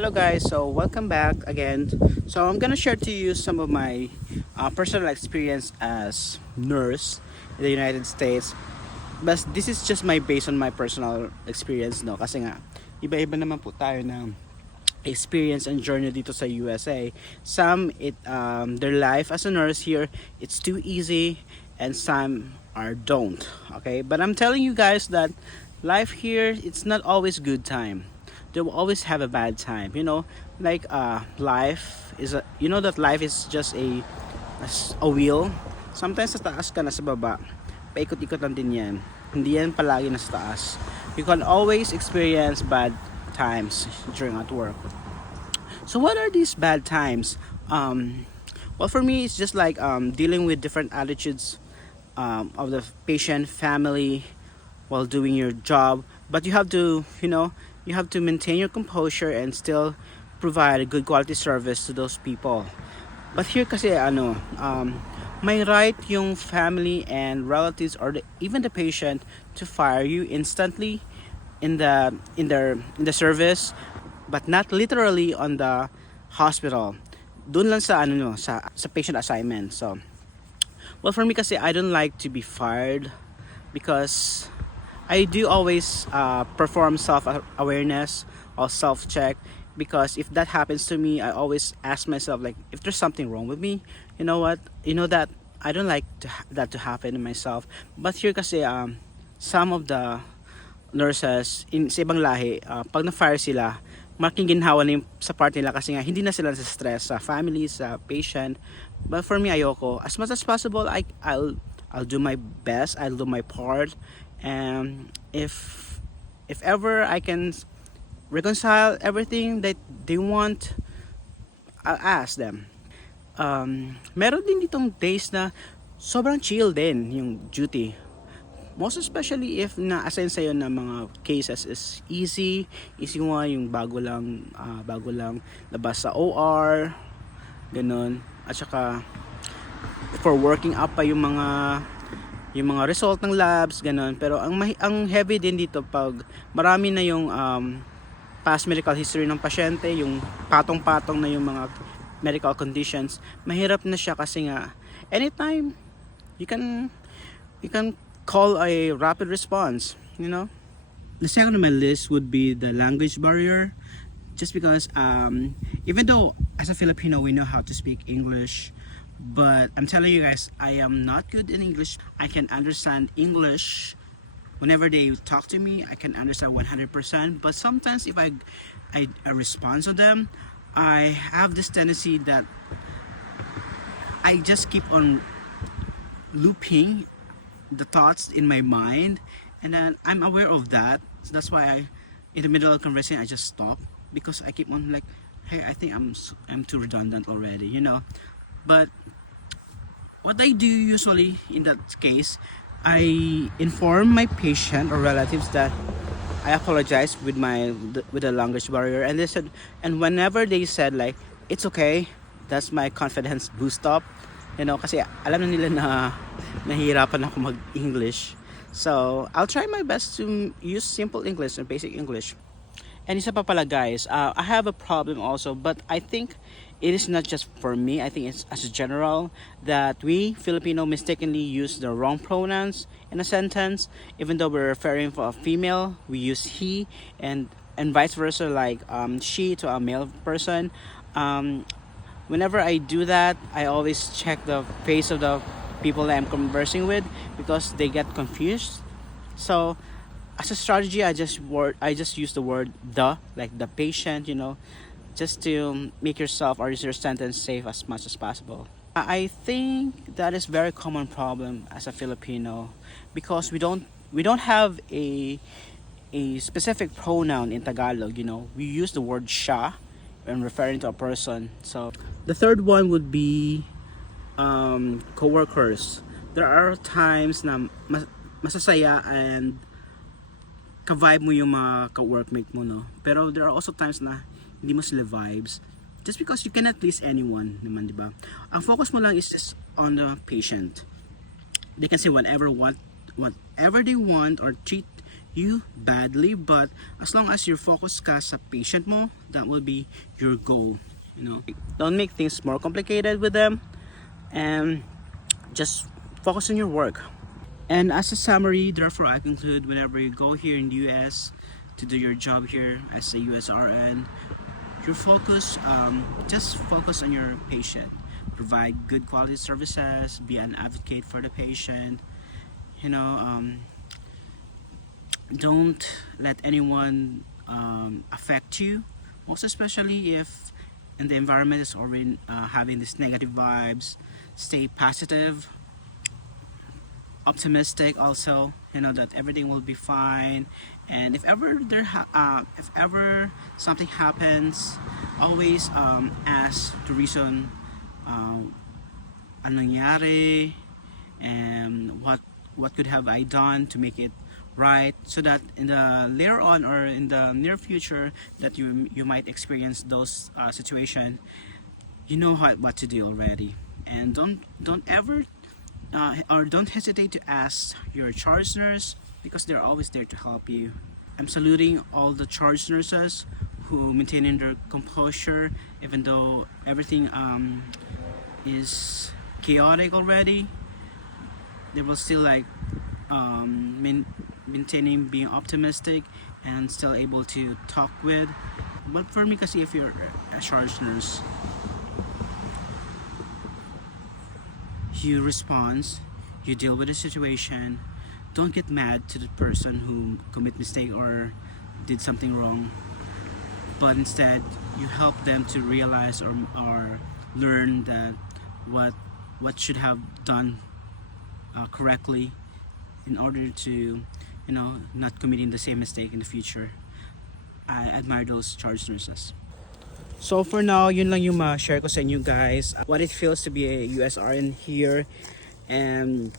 Hello guys, so welcome back again. So I'm gonna share to you some of my personal experience as nurse in the United States. But this is just my based on my personal experience, no? Kasi nga iba-iba naman po tayo ng experience and journey dito sa USA. Some their life as a nurse here it's too easy, and some are don't. Okay, but I'm telling you guys that life here it's not always good time. They will always have a bad time. Like life is a that life is just a wheel. Sometimes sa taas ka na sa baba. Paikot-ikot lang din yan. Hindi yan palagi nasa taas. You can always experience bad times during at work. So what are these bad times? Well, for me, it's just like dealing with different attitudes of the patient, family, while doing your job. But you have to, you have to maintain your composure and still provide a good quality service to those people. But here kasi may right yung family and relatives or even the patient to fire you instantly in the service, but not literally on the hospital. Doon lang sa sa patient assignment. So, well, for me kasi I don't like to be fired because I do always perform self-awareness or self-check, because if that happens to me, I always ask myself, like, if there's something wrong with me, you know what, that I don't like that to happen to myself. But here kasi some of the nurses sa ibang lahi, pag na-fire sila, malaking ginhawa na yung sa part nila kasi nga hindi na sila sa stress sa family, sa patient. But for me, ayoko. As much as possible, I'll do my best, I'll do my part. And if ever I can reconcile everything that they want, I'll ask them. Meron din ditong days na sobrang chill din yung duty. Most especially if na-assign sa'yo na mga cases is easy mo yung bago lang labas sa OR, ganun. At saka for working up pa yung mga result ng labs, ganun. Pero ang heavy din dito pag marami na yung past medical history ng pasyente, yung patong-patong na yung mga medical conditions. Mahirap na siya kasi nga anytime you can call a rapid response. The second on my list would be the language barrier, just because even though as a Filipino we know how to speak English, but I'm telling you guys, I am not good in English. I can understand English whenever they talk to me. I can understand 100%. But sometimes if I respond to them, I have this tendency that I just keep on looping the thoughts in my mind, and then I'm aware of that. So that's why in the middle of conversation, I just stop, because I keep on like, hey, I think I'm too redundant already, But what I do usually in that case, I inform my patient or relatives that I apologize with the language barrier, and whenever they said like it's okay, that's my confidence boost up, kasi alam na nila na nahihirapan ako mag-English. So I'll try my best to use simple English and basic English. And isa pa pala guys, I have a problem also, but I think it is not just for me. I think it's as a general that we Filipino mistakenly use the wrong pronouns in a sentence. Even though we're referring for a female, we use he, and vice versa, like she to a male person. Whenever I do that, I always check the face of the people that I'm conversing with, because they get confused. So as a strategy, I just use the word the, like the patient, just to make yourself or your sentence safe as much as possible. I think that is very common problem as a Filipino, because we don't have a specific pronoun in Tagalog. We use the word siya when referring to a person. So the third one would be coworkers. There are times na masasaya and ka-vibe mo yung mga ka-workmate mo, no? Pero there are also times na hindi mo sila vibes, just because you cannot please anyone naman, di ba? Ang focus mo lang is just on the patient. They can say whatever they want, or treat you badly, but as long as you're focused ka sa patient mo, that will be your goal. You know, don't make things more complicated with them, and just focus on your work. And as a summary, therefore, I conclude whenever you go here in the US to do your job here as a USRN, your focus, just focus on your patient. Provide good quality services, be an advocate for the patient. You know, don't let anyone affect you, most especially if in the environment is already having these negative vibes. Stay positive, optimistic also, you know, that everything will be fine. And if ever if ever something happens, always ask the reason, anong nangyari, and what could have I done to make it right, so that in the later on or in the near future that you might experience those situation, you know what to do already. And don't ever or don't hesitate to ask your charge nurse, because they're always there to help you. I'm saluting all the charge nurses who maintaining their composure even though everything is chaotic already. They will still like maintaining being optimistic and still able to talk with. But for me, kasi if you're a charge nurse, you respond, you deal with the situation. Don't get mad to the person who commit mistake or did something wrong, but instead you help them to realize or learn that what should have done correctly, in order to, you know, not committing the same mistake in the future. I admire those charge nurses. So for now, yun lang yung ma-share ko sa inyo guys, what it feels to be a USRN here. And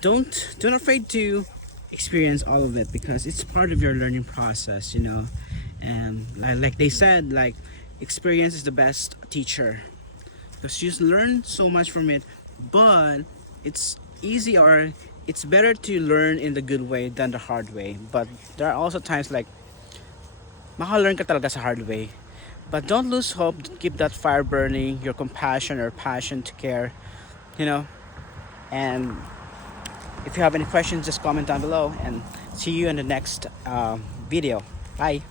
don't afraid to experience all of it, because it's part of your learning process, you know. And like they said, like, experience is the best teacher, because you learn so much from it. But it's easy, or it's better to learn in the good way than the hard way. But there are also times like maka-learn ka talaga sa hard way. But don't lose hope. Keep that fire burning, your compassion or passion to care, you know. And if you have any questions, just comment down below, and see you in the next video. Bye.